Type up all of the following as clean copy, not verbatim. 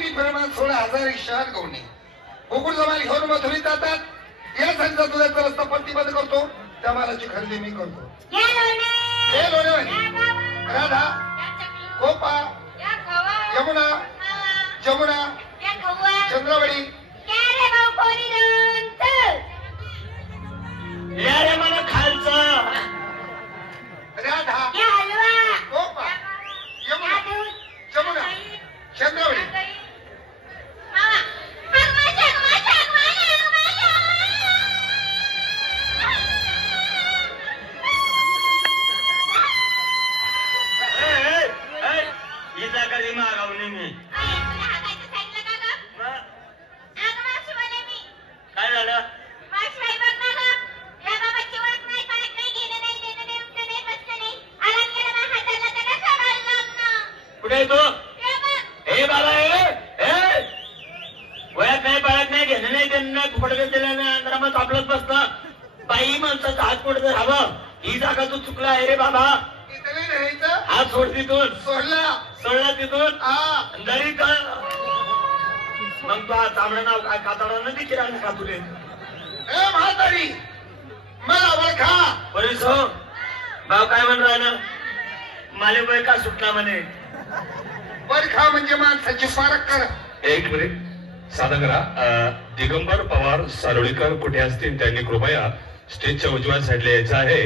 वाघिणी प्रमाण 16,000 शान गवणे गोकुळ जमाल घेऊन मथुरीत जातात। या संघ तुझ्या रस्ता प्रतिबंध करतो, त्या मालाची खरेदी मी करतो। राधा गोपा यमुना जमुना चंद्रावळी मला खालचं राधा गोपा यमुना जमुना चंद्रावळी काय झालं? कुठे तो? हे बाबा वयात नाही बाळात नाही घेणं नाही त्यांना फुकटच दिलं नाही अंतरामात आपलंच बसतं। बाई माणसाचा हात पुढे हवं, ही जागा तू चुकला आहे रे बाबा। हात सोड तिथून, सोडला तिथून जरी का मग तू चांबडं नाव काय कातडा नदी किराणा का तुले म्हातारी मला ओळखा। पोलीस हो भाव काय म्हण राहिला? माले वय का सुटला म्हणे? ओळखा म्हणजे माणसाची पारख करा। एक मिनिट साधा करा। दिगंबर पवार सारोळीकर कुठे असतील त्यांनी कृपया स्टेजच्या उजव्या साईडला यायचं आहे।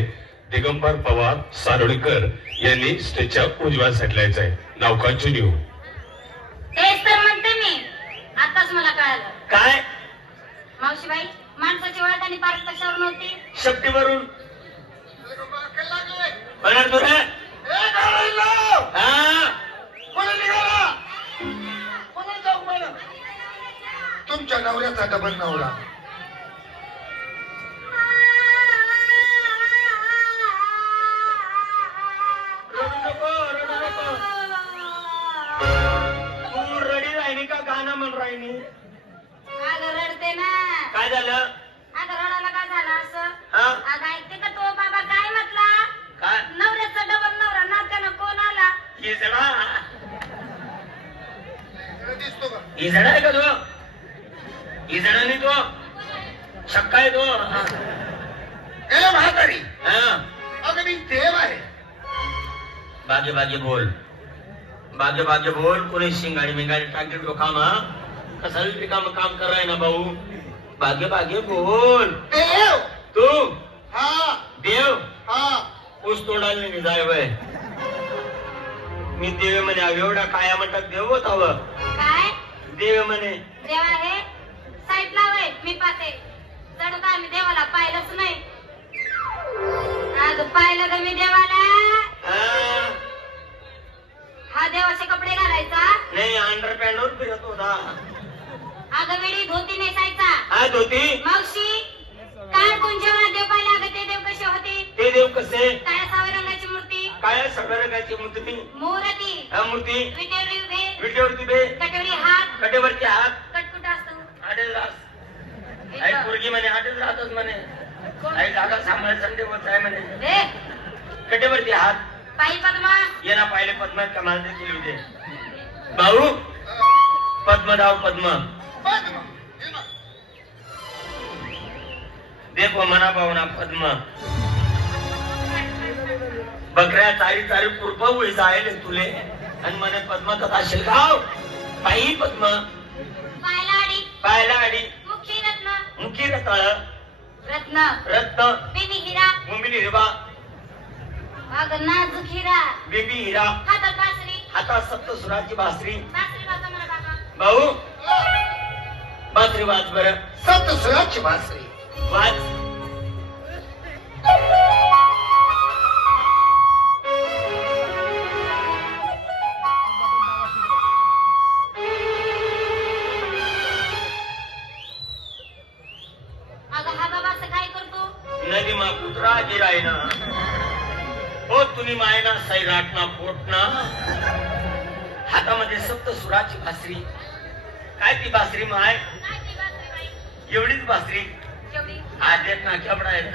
दिगंबर पवार सारोळीकर यांनी स्टेजच्या उजव्या साईडला यायचं आहे। नाव कंटिन्यू। तेच तर म्हणते मी, आताच मला कळालं। काय मावशीबाई माणसाची ओळख आणि पारख कशावर नव्हती? शक्तीवरून बघणार तू रे? तुमच्या नवऱ्याचा डबल नवरा तू रडी राहिली का गाणं म्हण राहिली? अगं रडते ना। काय झालं? अगं रडायला काय झालं असं? हा? अगं ऐकते का तो बाबा काय म्हटला? काय? नवऱ्याचा डबल नवरा नात्यानं कोण आला? ही जडा दिसतो का? ही जडा आहे का तो? ही जडा नाही तो शक्का आहे तो। ए म्हातारी हा अगं मी देव आहे। बागे बागे बोल, बागे बागे बोल। कोणी शिंगाडी मिंगाडी टाकी डोकामा कसं रिकाम काम कराय ना भाऊ। बागे बागे बोल। देव तू हा देव हा ऊस तोडायला नाही जाय वय मी देव म्हणे एवढा काया म्हणतात देव होत हवं काय देव म्हणे देव आहे? साईडला होय मी पाहते। जणू का आम्ही देवाला पाहिलंच नाही। अगं पाहिलं का मी देवाला? हा देवाचे कपडे घालायचा? नाही अंडरपॅन्ट वर फिरत होता। अगं वेळी धोती नेसायचा? काय धोती? मावशी काय कोण जेव्हा देव पाहिला अगं ते देव कसे होते? ते देव कसे? काळ्या सावळ्या रंगाची मूर्ती, काय सगळ्या रंगाची मूर्ती? मूर्ती मूर्ती विटेवरी उभे, विटेवरती बे, कटेवरी हात, कटेवरती हात, कटकुट असतो। आडेल रास आई पोरगी म्हणे आडेल राहतच म्हणे। आई जागा सांभाळ संडे होत आहे म्हणे। रे कटेवरती हात पायी पद्मा येना पाहिले पद्मात कमाल देखील होते। भाऊ पद्मधाव पद्म देखो मना पाहुणा पद्म बकऱ्या चारी चारी कुरपा होई जायले तुले आणि म्हणे पद्म कथा असेल गाव पायी पद्म पायला आडी, पायला आडी मुखी रत्न, मुखी रताळ रत्न रत्न बेबी हिरा, मुंबिनी हिरवा अगं नाजूक हिरा, बेबी हिरा हातात बासरी, हातात सप्तसुराची बासरी। बासरी वाजवा मला बाबा। भाऊ बासरी वाज बरं। सप्तस्वराची बासरी वाज। अगं हा बाबा असं काय करतो? नदी मा कुत्रा गिरायना हो तुम्ही मायना सैराटना पोटना हातामध्ये सप्तसुराची बासरी। काय ती बासरी माय? काय ती बासरी बाई? एवढीच बासरी? केवढी? हात येत ना केवढा येत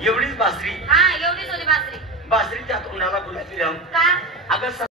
एवढीच बासरी? हा एवढीच होती बासरी। बासरीच्या तोंडाला गुलाबी लावून का? अगं